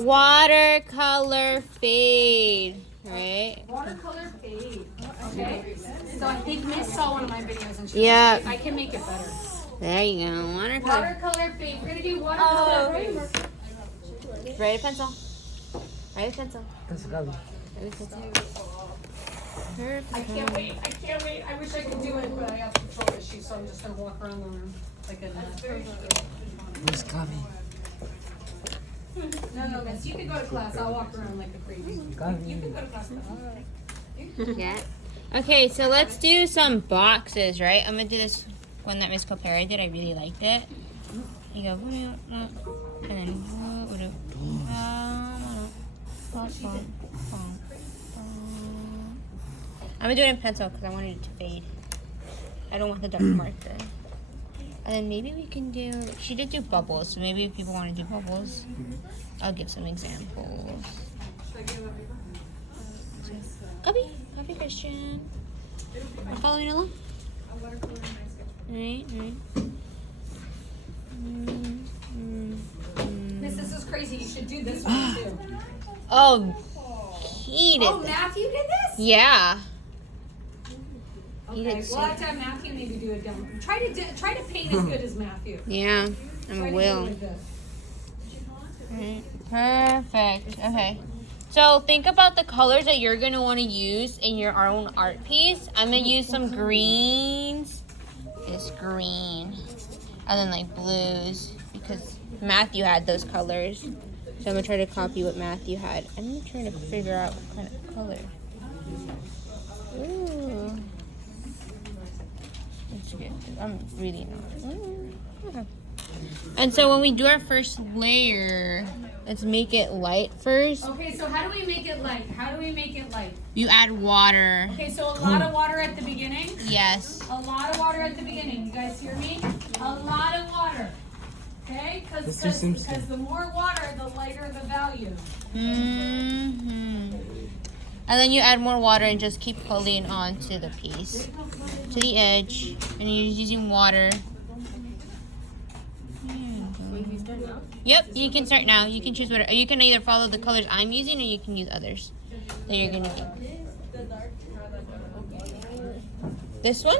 Watercolor fade, right? Watercolor fade. Okay. So I think Miss saw one of my videos and she Yeah. I can make it better. There you go. Watercolor. Watercolor fade. We're gonna do watercolor fade. Write a pencil. Write a pencil. Pencil. Write a pencil. Perfect. I can't wait. I can't wait. I wish I could do it, but I have control issues, so I'm just gonna walk around the room like a Where's Gavi? No, Miss. You can go to class. I'll walk around like a crazy. You can go to class. Yeah. Okay, so let's do some boxes, right? I'm gonna do this one that Miss Copera did. I really liked it. You go, and then I'm gonna do it in pencil because I wanted it to fade. I don't want the dark marker. And then maybe we can do, she did do bubbles, so maybe if people want to do bubbles, I'll give some examples. Copy Christian. Are you following along? Alright. Miss, this is crazy. You should do this one too. Oh, he did. Oh, Matthew did this? Yeah. Okay, we'll have to have Matthew maybe do it demo. Try to paint as good as Matthew. Yeah, I will. Like this. Right. Perfect. Okay. So think about the colors that you're going to want to use in your own art piece. I'm going to use some greens. This green. And then like blues. Because Matthew had those colors. So I'm going to try to copy what Matthew had. I'm going to try to figure out what kind of color. Ooh. That's good. I'm really not. Okay. And so when we do our first layer, let's make it light first. Okay, so how do we make it light? You add water. Okay, so a lot of water at the beginning. Yes. A lot of water at the beginning. You guys hear me? A lot of water. Okay? Because the more water, the lighter the value. Mm-hmm. And then you add more water and just keep pulling onto the piece, to the edge, and you're using water. Yep, you can start now. You can choose whatever. You can either follow the colors I'm using, or you can use others that you're gonna do. This one.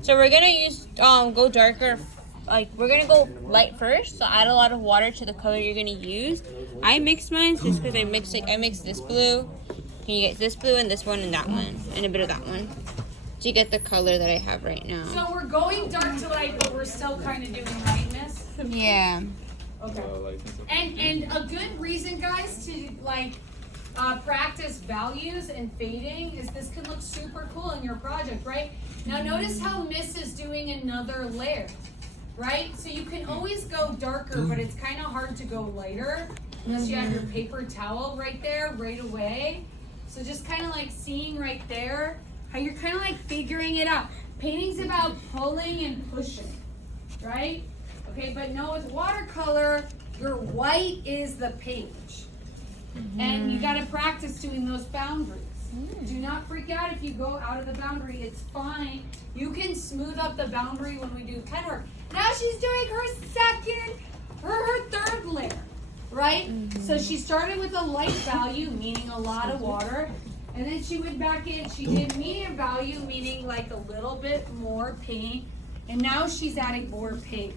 So we're gonna use go darker. Like we're gonna go light first. So add a lot of water to the color you're gonna use. I mixed mine just because I mixed this blue. Can you get this blue and this one and that one and a bit of that one? So you get the color that I have right now. So we're going dark to light, but we're still kind of doing light, Miss. Yeah. Okay. And a good reason, guys, to practice values and fading is this can look super cool in your project, right? Now notice how Miss is doing another layer, right? So you can always go darker, but it's kind of hard to go lighter unless you have your paper towel right there right away. So just kind of like seeing right there how you're kind of like figuring it out. Painting's about pulling and pushing, right? Okay, but no, with watercolor, your white is the page. And you gotta practice doing those boundaries. Do not freak out if you go out of the boundary, it's fine. You can smooth up the boundary when we do pen work. Now she's doing her third layer, right? So she started with a light value, meaning a lot of water. And then she went back in, she did medium value, meaning like a little bit more paint. And now she's adding more paint.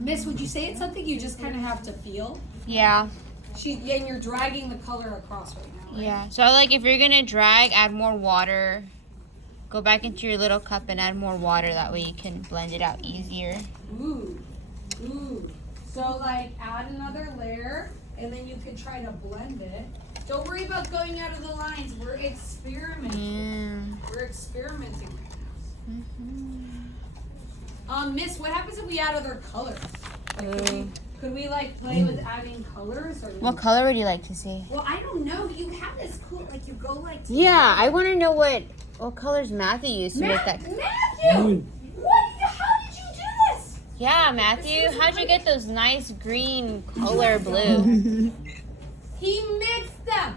Miss, would you say it's something you just kind of have to feel? Yeah. And you're dragging the color across right now, right? Yeah. So like if you're gonna drag, add more water. Go back into your little cup and add more water. That way you can blend it out easier. Ooh. So like add another layer and then you can try to blend it. Don't worry about going out of the lines. We're experimenting. Yeah. We're experimenting right now. Miss, what happens if we add other colors? Like, could we like play with adding colors? Or What color would you like to see? Well, I don't know. You have this cool, like you go like. Yeah, I want to know what colors Matthew used to make that. Matthew, how did you do this? Yeah, Matthew, how'd you get those nice green color blue? He mixed them.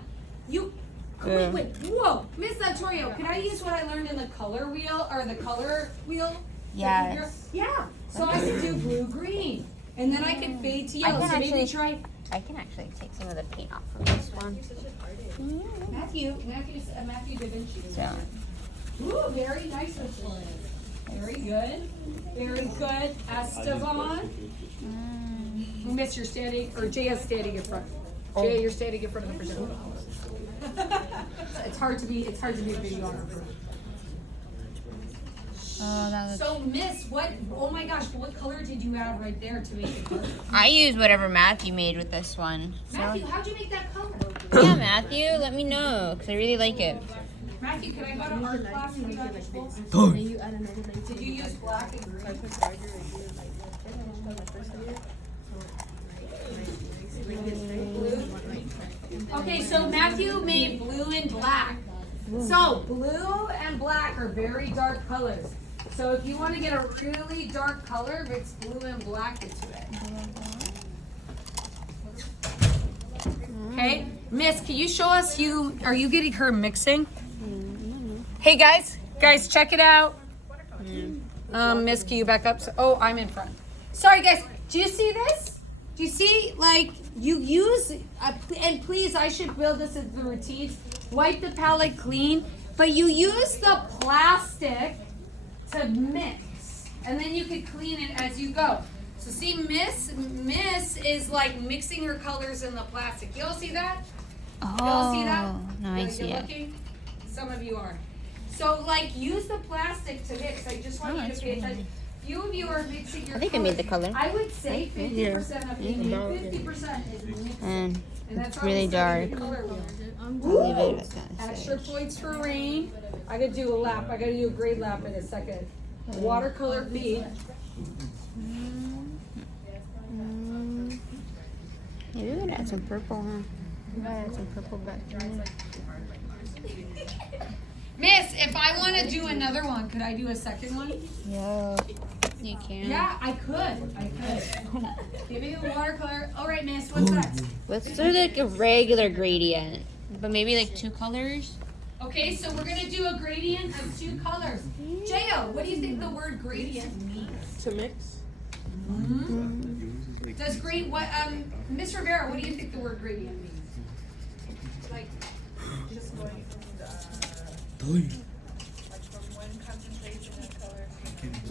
Wait, whoa, Miss Santuario, can I use what I learned in the color wheel or the color wheel? Yes. Yeah. So I could do blue green, and then I could fade to yellow. So maybe try I can actually take some of the paint off from this one. Matthew Da Vinci. So, Ooh, very nice this one. Very good. Very good. Esteban. Miss, you're standing, or Jay is standing in front. Jay, you're standing in front of the projector. It's hard to be a videographer. oh, that looks. So, Miss, oh my gosh, what color did you add right there to make it color? I used whatever Matthew made with this one. So. Matthew, how'd you make that color? Yeah, Matthew, let me know because I really like it. Matthew, can I go to art class with you after school? Did you use black and green? Blue? Okay, so Matthew made blue and black. So blue and black are very dark colors. So if you want to get a really dark color, mix blue and black into it. Okay, Miss, can you show us are you getting her mixing? Hey guys, check it out. Miss, can you back up? Oh, I'm in front. Sorry guys, do you see this? Do you see, like, you use, and please, I should build this into the routines. Wipe the palette clean, but you use the plastic to mix, and then you can clean it as you go. So see, Miss is like mixing her colors in the plastic. You all see that? You all see that? No, I see it. Looking? Some of you are. So like use the plastic to mix. I just want you to pay attention. Few of you are mixing your I think I made the color. I would say 50% of painting, 50% is mixing. And that's it's really dark. Ooh, Leave it at that extra stage. points for rain. I gotta do a lap. I gotta do a grade lap in a second. Watercolor feed. Maybe we could add some purple, huh? We gotta add some purple back there. Miss, if I want to do another one, could I do a second one? Yeah, you can. Yeah, I could. Give me the watercolor. All right, Miss, what's next? Let's do like a regular gradient, but maybe like 2 colors. Okay, so we're gonna do a gradient of 2 colors. Jo, what do you think the word gradient means? To mix. Mm-hmm. Does Miss Rivera, what do you think the word gradient means? Like, Just going from one concentration of color.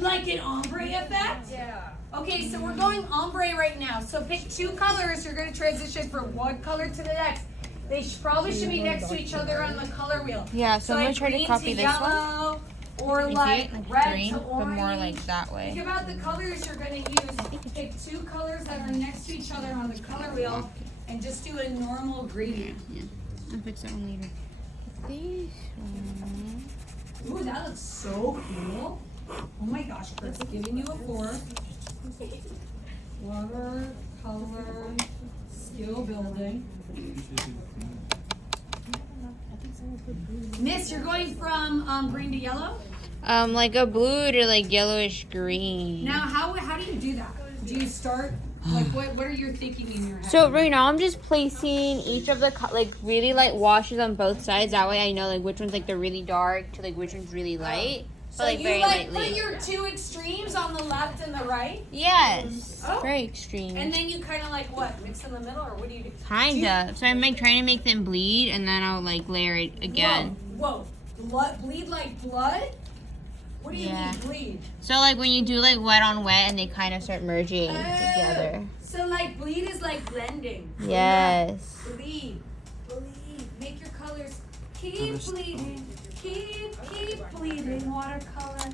like an ombre effect? Yeah. Okay, so we're going ombre right now. So pick 2 colors. You're going to transition from one color to the next. They probably should be next to each other on the color wheel. Yeah, so I'm like gonna try to green copy this one. yellow, or You see like it? Like red green, to but orange. more like that way. Think about the colors you're going to use. Pick 2 colors that are next to each other on the color wheel, and just do a normal gradient. Yeah, I'll fix that one later. This one. Ooh, that looks so cool. Oh my gosh, Chris, giving you a 4. Watercolor skill building. Miss, you're going from green to yellow? Like a blue to like yellowish green. Now, how do you do that? Do you start, like, what are you thinking in your head? So right now I'm just placing each of the like really light washes on both sides. That way I know like which one's like the really dark to like which one's really light. So But like you very like lightly. put your 2 extremes on the left and the right? Yes. Oh. Very extreme. And then you kind of like what? Mix in the middle, or what do you do? Kind of. So I'm like trying to make them bleed and then I'll like layer it again. Whoa. Bleed like blood? What do you Yeah. mean bleed? So like when you do like wet on wet and they kind of start merging together. So like bleed is like blending. Yes. Bleed. Make your colors keep bleeding. Keep bleeding. Watercolor.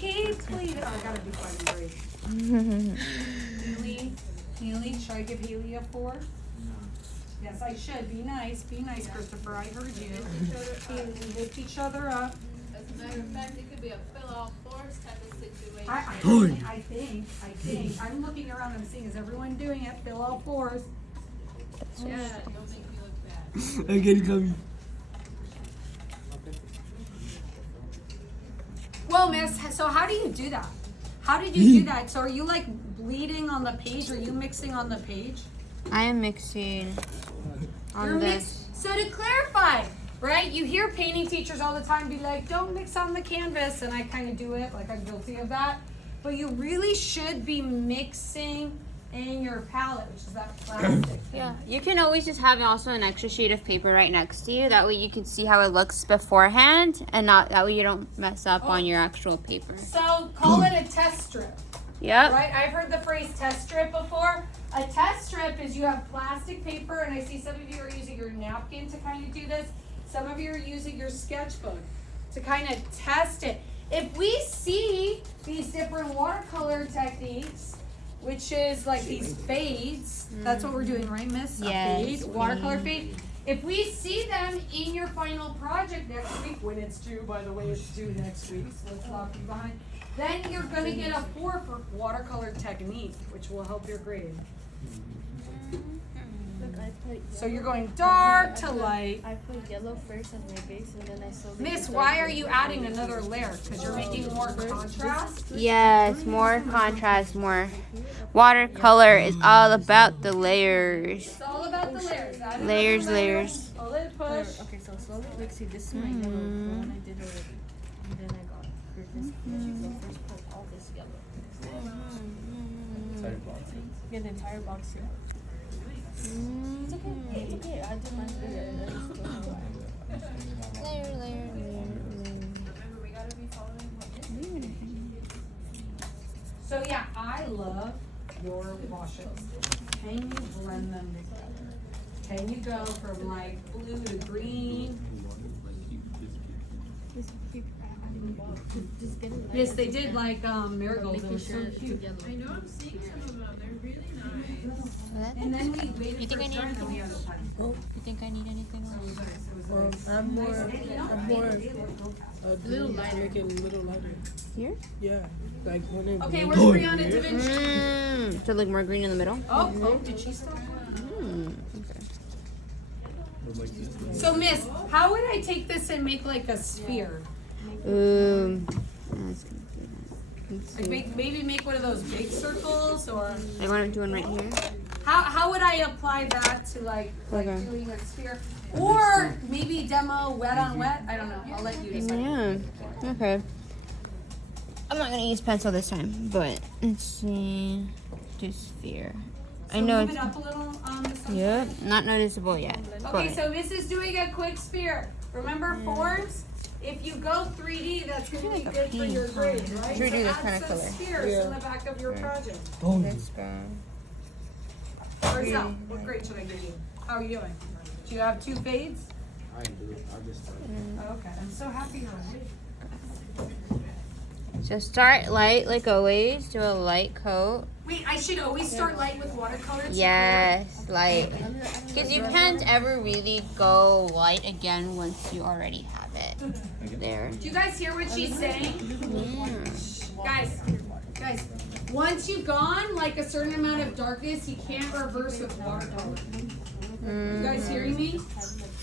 Keep bleeding. Oh, I gotta be funny, Haley. Haley, should I give Haley a 4? Yes, I should. Be nice, Christopher. I heard you. Haley, lift each other up. As a matter of fact, it could be a fill-all force type of situation. I think. I'm looking around and seeing, is everyone doing it? Fill all 4s. Yeah, don't make me look bad. I'm getting coming. Well, Miss, so how do you do that? How did you do that? So are you like bleeding on the page? Are you mixing on the page? I am mixing You're on this. So to clarify, right? You hear painting teachers all the time be like, don't mix on the canvas. And I kind of do it, like I'm guilty of that. But you really should be mixing and your palette, which is that plastic thing. Yeah, you can always just have also an extra sheet of paper right next to you. That way you can see how it looks beforehand, and not that way you don't mess up on your actual paper. So call it a test strip. Yep. Right? I've heard the phrase test strip before. A test strip is you have plastic paper, and I see some of you are using your napkin to kind of do this. Some of you are using your sketchbook to kind of test it. If we see these different watercolor techniques, which is like these fades, that's what we're doing, right, Miss? Yes. A fade, watercolor fade. If we see them in your final project next week, when it's due, by the way, it's due next week, so let's lock you behind. Then you're going to get a 4 for watercolor technique, which will help your grade. Look, I put So you're going dark to light. I put yellow first as my base, and then I slowly. Miss, why are you adding another layer? Because you're making more contrast? Yes, more contrast, more. Watercolor is all about the layers. It's all about the layers. Add Layers, another layer. layers. Pull it, push. Okay, so slowly. Look, see, this is my yellow. The one I did already, and then I got for this. So first put all this yellow. Yeah, the entire box here. It's okay. It's okay. I did mine bigger. Layer, layer, layer. Remember, we gotta be following what you're doing. So yeah, I love your washes. Can you blend them together? Can you go from like blue to green? Just get it. Yes, they did like marigolds. They were so cute. I know I'm seeing some of them. They're really nice. And then we waited You think for I need a turn, and anything we had a time. You think I need anything else? I'm more little lighter. Make it a little lighter. Here? Yeah, like when it. Okay, where's Brianna Da Vinci? So like more green in the middle? Oh, did she stop? Okay. So Miss, how would I take this and make like a sphere? That's gonna do that. Like maybe make one of those big circles, or I want to do one right here. how would I apply that to like Okay. doing a sphere? Or maybe demo wet on wet? I don't know. I'll let you decide. Yeah. Okay. I'm not gonna use pencil this time, but let's see. Do sphere. I So know move it's. it up a little on this one. Yep. Not noticeable yet. Okay, but- so Miss is doing a quick sphere. Remember forms? If you go 3D, that's going to be like a good for your pink, grade, right? Should we do So this add kind of some color? spheres in the back of your project. This guy. Marcel, what grade should I give you? How are you doing? Do you have 2 fades? I do it. I just started. Okay, I'm so happy you're awake. So start light like always. Do a light coat. Wait, I should always start light with watercolor? to Yes, light. Because you can't ever really go light again once you already have it there. Do you guys hear what she's saying? Yeah. Guys, once you've gone like a certain amount of darkness, you can't reverse with watercolor. You guys hearing me?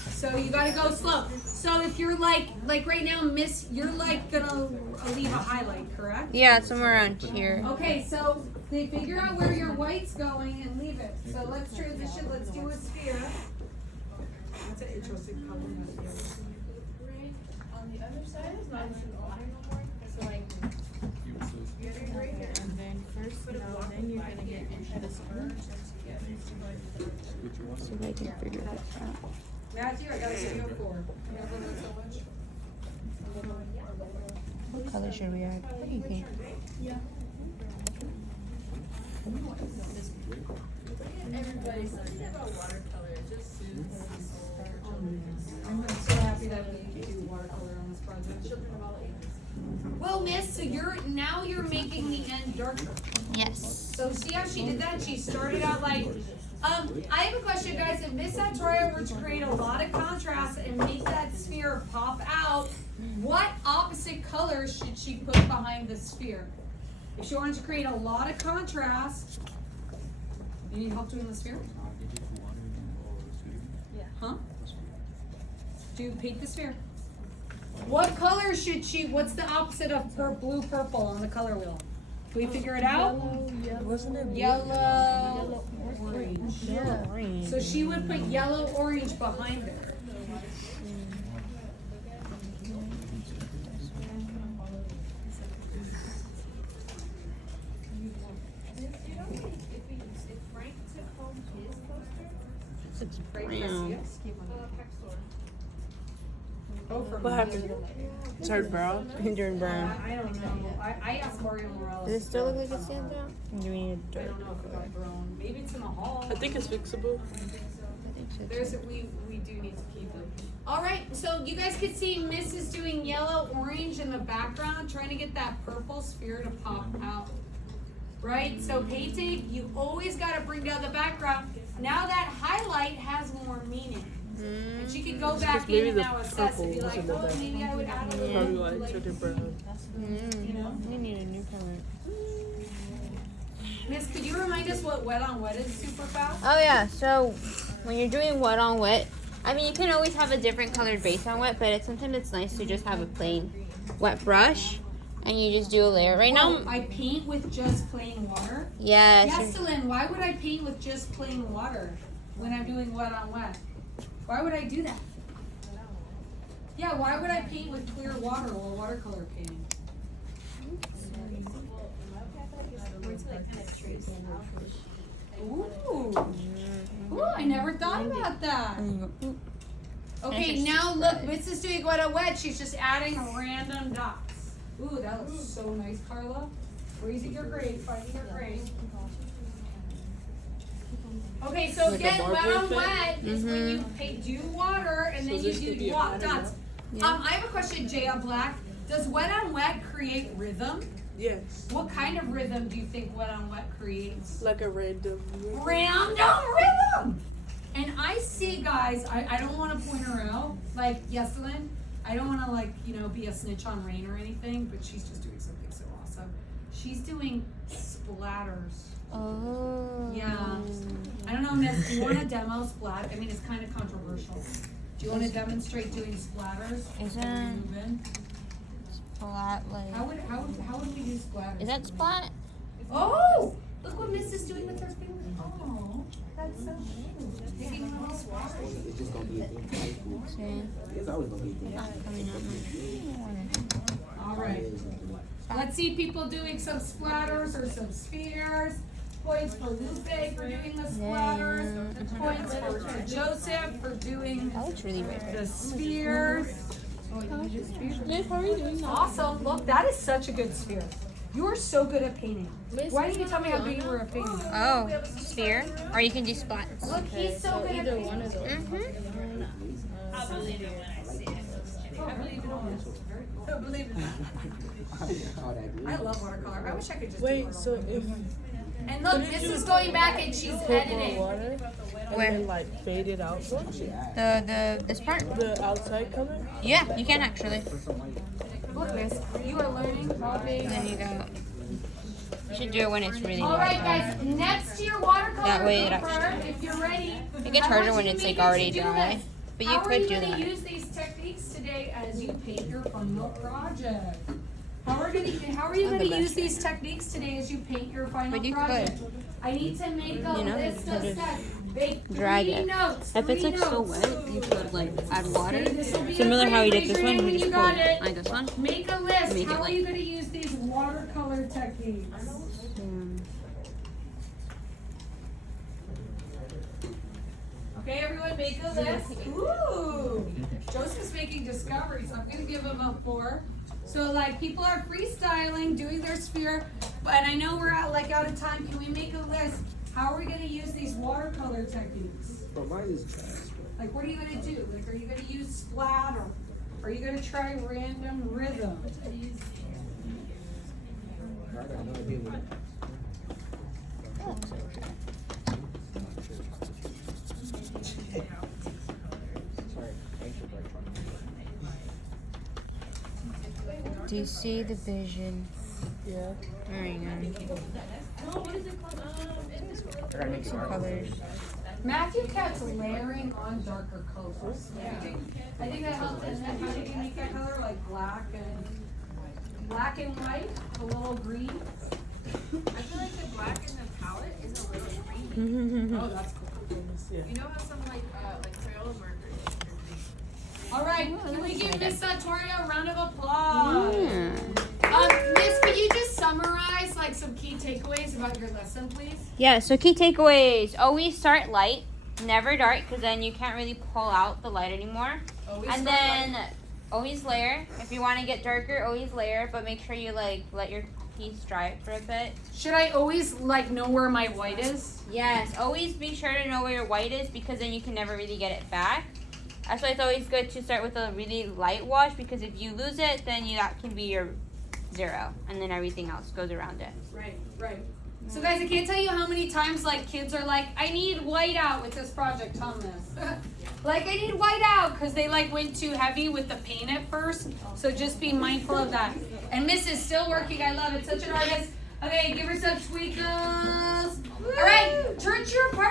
So you gotta go slow. So if you're like right now, Miss, you're like gonna leave a highlight, correct? Yeah, somewhere around here. Okay, so they figure out where your white's going and leave it. So let's transition, let's do a sphere. That's an interesting color. On the other side is not as water no more. So like, and then first, then you're gonna get into this first. See if I can figure this out. Matthew, I got a video for. What color should we add? What do you think? Everybody's something about watercolor. It just suits. I'm so happy that we do watercolor on this project. Children of all ages. Well, Miss, so you're making the end darker. Yes. So see how she did that? She started out like, I have a question, guys. If Miss Santuario were to create a lot of contrast and make that sphere pop out, what opposite color should she put behind the sphere? If she wanted to create a lot of contrast, you need help doing the sphere? Yeah. Huh? Do paint the sphere. What color should she, what's the opposite of blue purple on the color wheel? Can we figure it out? Wasn't it? Yellow, orange. Yeah. So she would put yellow, orange behind her. Oh, for What happened? Turned brown? Turned brown. I don't know. I asked Mario Morales. Does it still look like it stands out? Do we need a I dark? don't know if it got brown. Maybe it's in the hall. I think it's fixable. We do need to keep it. All right, so you guys can see Miss is doing yellow, orange in the background, trying to get that purple sphere to pop out. Right? So painting, you always got to bring down the background. Now that highlight has more meaning. And she could go back in and now assess and be like, oh, maybe I would add a little Probably like, like turned brown. you know? We need a new color. Miss, could you remind us what wet on wet is super fast? Oh yeah, so when you're doing wet on wet, I mean you can always have a different colored base on wet, but sometimes it's nice to just have a plain wet brush and you just do a layer. Right now, I paint with just plain water. yes. Yestelin, why would I paint with just plain water when I'm doing wet on wet? Why would I do that? Yeah, why would I paint with clear water while watercolor painting? Ooh. Ooh, I never thought about that. Okay, now look, Miss is doing wet on wet. She's just adding random dots. Ooh, that looks so nice, Carla. Raising your grade, finding your grade. Okay, so Like a again, wet marble on effect? wet is when you do water and So then you this could be do a pattern dots. I have a question, J.L. Black. Does wet on wet create rhythm? Yes. What kind of rhythm do you think wet on wet creates? Like a random. Random rhythm! And I see, guys, I don't want to point her out, like Yeselin. I don't want to, like, you know, be a snitch on Rain or anything, but she's just doing something so awesome. She's doing splatters. Oh. Yeah. I don't know, Miss, do you want to demo splat? I mean, it's kind of controversial. Do you want to demonstrate doing splatters? Is before we that move in? splat like? How would we do splatters? Is that splat? Oh! Look what Miss is doing with her fingers. Oh, that's so cute. Making a little splatter. It's just gonna be a thing. See? It's always gonna be a thing. Not coming out. All right. Let's see people doing some splatters or some spheres. Points for Lupe for doing the splatters. Points for Joseph for doing That looks really red. the spheres. Miss, how are you doing? Awesome. Look, that is such a good sphere. You are so good at painting. Why didn't you tell me how good you were at painting? Oh, sphere? Or you can do splats. Look, he's so good at painting. Mm-hmm. I'll believe it when I see it. I believe it on this. I believe it. I love watercolor. I wish I could just do Wait, watercolor. so if And look, this is going back and she's put more editing. water and Where? then like fade it out, This part? the outside color? Yeah, you can actually. Look, Miss, you are learning. There you go. You should do it when it's really All right, guys. Next to your watercolor That way it paper, if you're ready. It gets harder when it's like already dry. But you could do How are you that. going to use these techniques today as you paint your final project? How are you going to use these techniques today as you paint your final But you project? I need to make a You know, list you of could steps. Make drag 3 it. notes. If it's 3 like so notes. wet, you could like add water. Okay, this'll be a Similar how we great did this raise your one, name we when just you pulled got it. like this one. Make a list. Make it How are like- you going to use these watercolor techniques? Okay, everyone, make a list. Ooh, Joseph's making discoveries. I'm gonna give him a 4. So, like, people are freestyling, doing their sphere, but I know we're out of time. Can we make a list? How are we gonna use these watercolor techniques? But mine is trash. Like, what are you gonna do? Like, are you gonna use splat or are you gonna try random rhythm? I got no idea what it Do you see the vision? Yeah. There you go. Make some colors. Matthew kept layering on darker colors. I think that helped. And then how did you make that color? Like black and white, a little green. I feel like the black in the palette is a little creamy. Oh, that's cool. Yeah. You know how some like Crayola markers? All right, can we give Miss Santuario a round of applause? Yeah. Miss, can you just summarize like some key takeaways about your lesson, please? Yeah, so key takeaways. Always start light. Never dark, because then you can't really pull out the light anymore. Always And start then light. always layer. If you want to get darker, always layer, but make sure you like let your piece dry for a bit. Should I always like know where my white is? Yes, always be sure to know where your white is, because then you can never really get it back. That's why it's always good to start with a really light wash, because if you lose it, then that can be your 0, and then everything else goes around it. Right, right. So guys, I can't tell you how many times like kids are like, I need white out with this project on this. Like I need white out because they like went too heavy with the paint at first. So just be mindful of that. And Miss is still working. I love it. Such an artist. Okay, give her some twinkles. All right, turn to your partner.